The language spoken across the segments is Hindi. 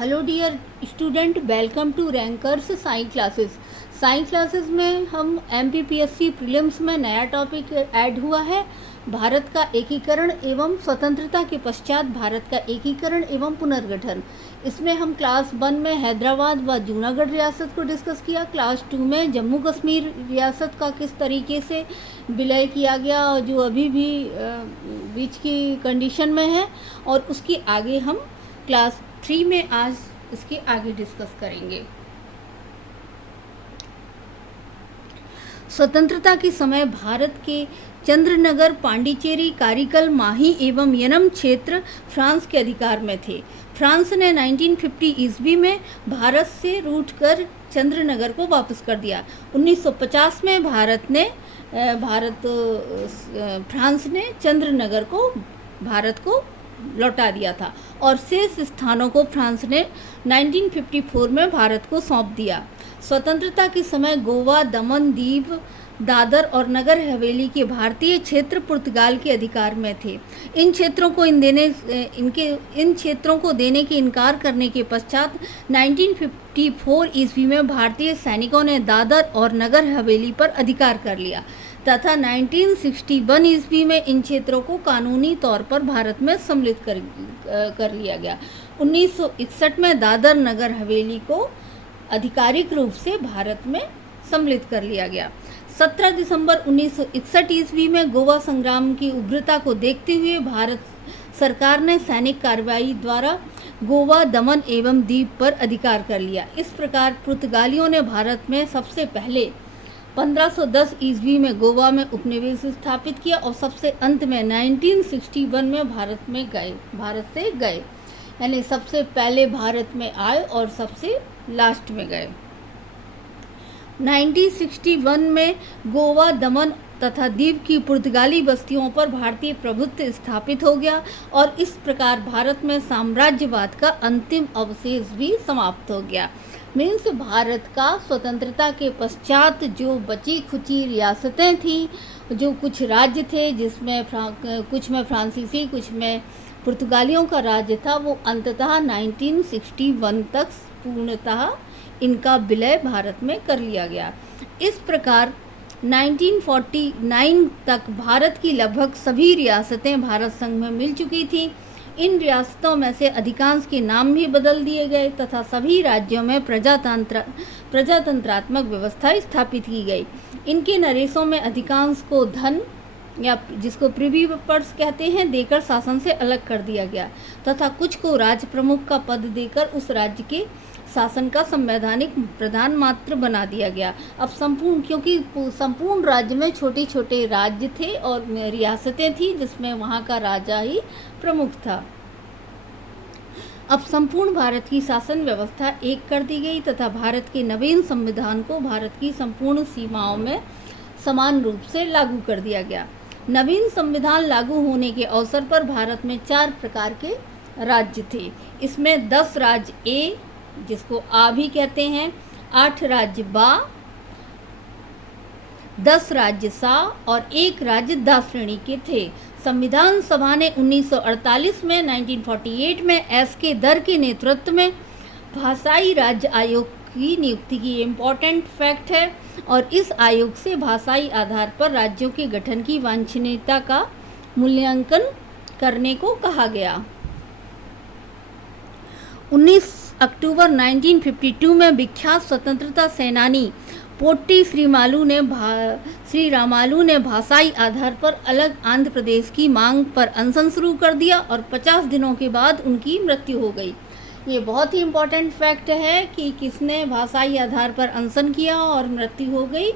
Hello dear student, welcome to rankers science classes. Science classes में हम MPPSC प्रीलिम्स में नया टॉपिक ऐड हुआ है, भारत का एकीकरण एवं स्वतंत्रता के पश्चात भारत का एकीकरण एवं पुनर्गठन। इसमें हम क्लास 1 में हैदराबाद व जूनागढ़ रियासत को डिस्कस किया, क्लास 2 में जम्मू कश्मीर रियासत का किस तरीके से विलय किया गया जो अभी भी बीच की कंडीशन में है, और उसके आगे हम क्लास 3 में आज इसके आगे डिस्कस करेंगे। स्वतंत्रता के समय भारत के चंद्रनगर, पांडिचेरी, कारिकल, माही एवं यनम क्षेत्र फ्रांस के अधिकार में थे। फ्रांस ने 1950 ईस्वी में भारत से रूठकर चंद्रनगर को वापस कर दिया। 1950 में फ्रांस ने चंद्रनगर को भारत को लौटा दिया था और शेष स्थानों को फ्रांस ने 1954 में भारत को सौंप दिया। स्वतंत्रता के समय गोवा, दमन, दीव, दादर और नगर हवेली के भारतीय क्षेत्र पुर्तगाल के अधिकार में थे। इन क्षेत्रों को देने के इनकार करने के पश्चात 1954 ईस्वी में भारतीय सैनिकों ने दादर और नगर हवेली पर अधिकार कर लिया तथा 1961 ईस्वी में इन क्षेत्रों को कानूनी तौर पर भारत में सम्मिलित कर लिया गया। 1961 में दादर नगर हवेली को आधिकारिक रूप से भारत में सम्मिलित कर लिया गया। 17 दिसंबर 1961 ईस्वी में गोवा संग्राम की उग्रता को देखते हुए भारत सरकार ने सैनिक कार्रवाई द्वारा गोवा, दमन एवं दीव पर अधिकार कर लिया। इस प्रकार पुर्तगालियों ने भारत में सबसे पहले 1510 ईस्वी में गोवा में उपनिवेश स्थापित किया और सबसे अंत में 1961 में भारत से गए, यानी सबसे पहले भारत में आए और सबसे लास्ट में गए। 1961 में गोवा, दमन तथा दीव की पुर्तगाली बस्तियों पर भारतीय प्रभुत्व स्थापित हो गया और इस प्रकार भारत में साम्राज्यवाद का अंतिम अवशेष भी समाप्त हो गया। मीन्स भारत का स्वतंत्रता के पश्चात जो बची खुची रियासतें थीं, जो कुछ राज्य थे जिसमें कुछ में फ्रांसीसी, कुछ में पुर्तगालियों का राज्य था, वो अंततः 1961 तक पूर्णतः इनका विलय भारत में कर लिया गया। इस प्रकार 1949 तक भारत की लगभग सभी रियासतें भारत संघ में मिल चुकी थीं। इन रियासतों में से अधिकांश के नाम भी बदल दिए गए तथा सभी राज्यों में प्रजातंत्रात्मक व्यवस्था स्थापित की गई। इनके नरेशों में अधिकांश को धन या जिसको प्रिवी पर्स कहते हैं देकर शासन से अलग कर दिया गया तथा कुछ को राज्य प्रमुख का पद देकर उस राज्य के शासन का संवैधानिक प्रधान मात्र बना दिया गया। अब क्योंकि संपूर्ण राज्य में छोटे छोटे राज्य थे और रियासतें थी जिसमें वहाँ का राजा ही प्रमुख था। अब संपूर्ण भारत की शासन व्यवस्था एक कर दी गई तथा भारत के नवीन संविधान को भारत की संपूर्ण सीमाओं में समान रूप से लागू कर दिया गया। नवीन संविधान लागू होने के अवसर पर भारत में 4 प्रकार के राज्य थे। इसमें 10 राज्य ए, जिसको आ भी कहते हैं, 8 राज्य बा, 10 राज्य सा और 1 राज्य दा श्रेणी के थे। संविधान सभा ने 1948 में 1948 में एस.के. दर के नेतृत्व में भाषाई राज्य आयोग की नियुक्ति की। इम्पोर्टेंट फैक्ट है और इस आयोग से भाषाई आधार पर राज्यों के गठन की वांछनीयता का मूल्यांकन करने को कहा गया। 19 अक्टूबर 1952 में विख्यात स्वतंत्रता सेनानी पोट्टी श्री रामालू ने भाषाई आधार पर अलग आंध्र प्रदेश की मांग पर अनशन शुरू कर दिया और 50 दिनों के बाद उनकी मृत्यु हो गई। ये बहुत ही इम्पोर्टेंट फैक्ट है कि किसने भाषाई आधार पर अनशन किया और मृत्यु हो गई,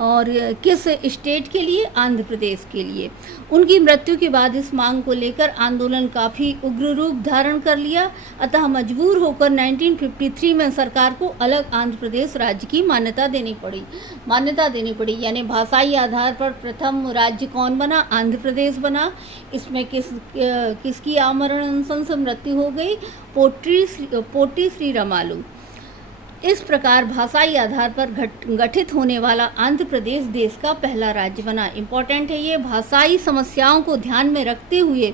और किस स्टेट के लिए, आंध्र प्रदेश के लिए। उनकी मृत्यु के बाद इस मांग को लेकर आंदोलन काफ़ी उग्र रूप धारण कर लिया, अतः मजबूर होकर 1953 में सरकार को अलग आंध्र प्रदेश राज्य की मान्यता देनी पड़ी। यानी भाषाई आधार पर प्रथम राज्य कौन बना? आंध्र प्रदेश बना। इसमें किसकी आमरण अनशन से मृत्यु हो गई? पोट्टी श्री रामालू। इस प्रकार भाषाई आधार पर गठित होने वाला आंध्र प्रदेश देश का पहला राज्य बना। इम्पोर्टेंट है ये। भाषाई समस्याओं को ध्यान में रखते हुए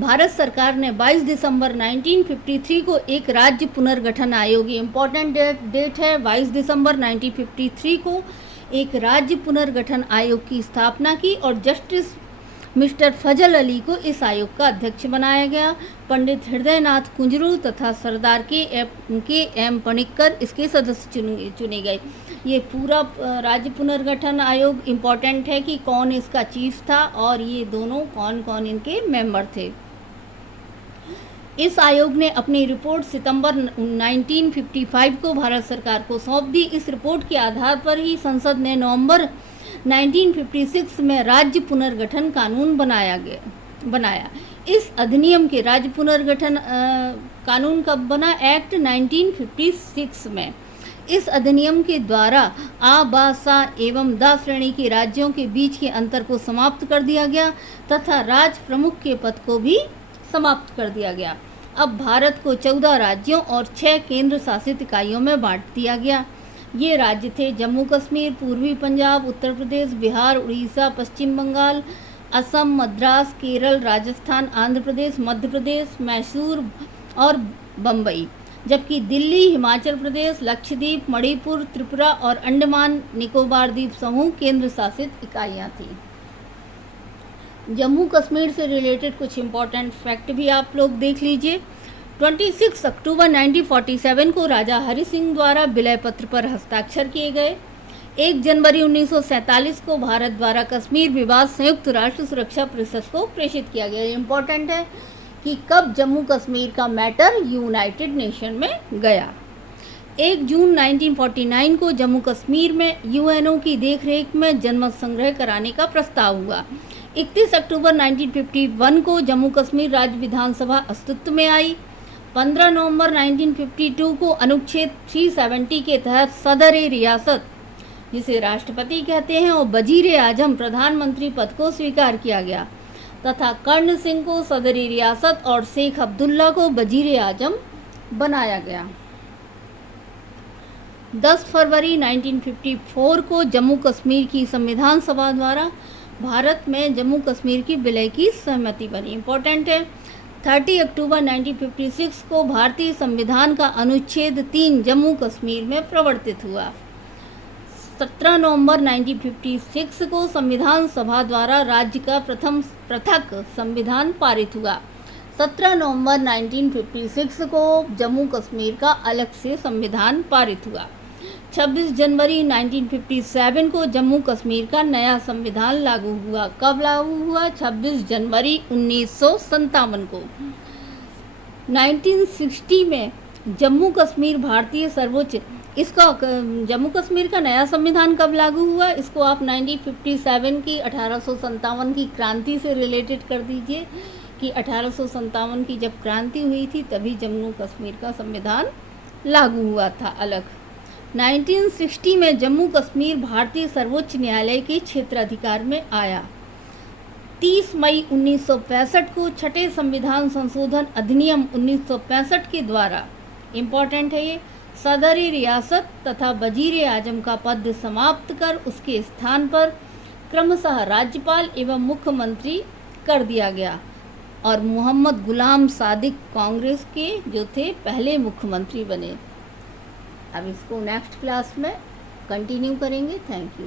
भारत सरकार ने 22 दिसंबर 1953 को एक राज्य पुनर्गठन आयोग, इम्पोर्टेंट डेट है, 22 दिसंबर 1953 को एक राज्य पुनर्गठन आयोग की स्थापना की और जस्टिस मिस्टर फजल अली को इस आयोग का अध्यक्ष बनाया गया। पंडित हृदयनाथ कुंजरू तथा सरदार के एम पणिक्कर इसके सदस्य चुने गए। ये पूरा राज्य पुनर्गठन आयोग इम्पोर्टेंट है कि कौन इसका चीफ था और ये दोनों कौन कौन इनके मेंबर थे। इस आयोग ने अपनी रिपोर्ट सितंबर 1955 को भारत सरकार को सौंप दी। इस रिपोर्ट के आधार पर ही संसद ने नवंबर 1956 में राज्य पुनर्गठन कानून बनाया। इस अधिनियम के राज्य पुनर्गठन कानून कब बना? एक्ट 1956 में। इस अधिनियम के द्वारा आ, बा, सा एवं दा श्रेणी के राज्यों के बीच के अंतर को समाप्त कर दिया गया तथा राज प्रमुख के पद को भी समाप्त कर दिया गया। अब भारत को 14 राज्यों और 6 केंद्र शासित इकाइयों में बांट दिया गया। ये राज्य थे जम्मू कश्मीर, पूर्वी पंजाब, उत्तर प्रदेश, बिहार, उड़ीसा, पश्चिम बंगाल, असम, मद्रास, केरल, राजस्थान, आंध्र प्रदेश, मध्य प्रदेश, मैसूर और बम्बई, जबकि दिल्ली, हिमाचल प्रदेश, लक्षद्वीप, मणिपुर, त्रिपुरा और अंडमान निकोबार द्वीप समूह केंद्र शासित इकाइयाँ थीं। जम्मू कश्मीर से रिलेटेड कुछ इम्पोर्टेंट फैक्ट भी आप लोग देख लीजिए। 26 अक्टूबर 1947 को राजा हरि सिंह द्वारा विलय पत्र पर हस्ताक्षर किए गए। 1 जनवरी 1947 को भारत द्वारा कश्मीर विवाद संयुक्त राष्ट्र सुरक्षा परिषद को प्रेषित किया गया। इम्पोर्टेंट है कि कब जम्मू कश्मीर का मैटर यूनाइटेड नेशन में गया। 1 जून 1949 को जम्मू कश्मीर में यूएनओ की देखरेख में जनमत संग्रह कराने का प्रस्ताव हुआ। 31 अक्टूबर 1951 को जम्मू कश्मीर राज्य विधानसभा अस्तित्व में आई। 15 नवंबर 1952 को अनुच्छेद 370 के तहत सदर-ए रियासत, जिसे राष्ट्रपति कहते हैं, और वजीर आजम प्रधानमंत्री पद को स्वीकार किया गया तथा कर्ण सिंह को सदर-ए रियासत और शेख अब्दुल्ला को वजीर आजम बनाया गया। 10 फरवरी 1954 को जम्मू कश्मीर की संविधान सभा द्वारा भारत में जम्मू कश्मीर की विलय की सहमति बनी। इम्पोर्टेंट है। 30 अक्टूबर 1956 को भारतीय संविधान का अनुच्छेद 3 जम्मू कश्मीर में प्रवर्तित हुआ। 17 नवंबर 1956 को संविधान सभा द्वारा राज्य का प्रथम पृथक संविधान पारित हुआ। 17 नवंबर 1956 को जम्मू कश्मीर का अलग से संविधान पारित हुआ। 26 जनवरी 1957 को जम्मू कश्मीर का नया संविधान लागू हुआ। कब लागू हुआ? 26 जनवरी 1957 को। 1960 में जम्मू कश्मीर भारतीय सर्वोच्च, इसका जम्मू कश्मीर का नया संविधान कब लागू हुआ? इसको आप 1957 की 1857 की क्रांति से रिलेटेड कर दीजिए कि 1857 की जब क्रांति हुई थी तभी जम्मू कश्मीर का संविधान लागू हुआ था अलग। 1960 में जम्मू कश्मीर भारतीय सर्वोच्च न्यायालय के क्षेत्राधिकार में आया। 30 मई 1965 को छठे संविधान संशोधन अधिनियम 1965 के द्वारा, इम्पोर्टेंट है ये, सदर-ए रियासत तथा वजीर आजम का पद समाप्त कर उसके स्थान पर क्रमशः राज्यपाल एवं मुख्यमंत्री कर दिया गया और मोहम्मद गुलाम सादिक कांग्रेस के जो थे पहले मुख्यमंत्री बने। अब इसको नेक्स्ट क्लास में कंटिन्यू करेंगे। Thank you.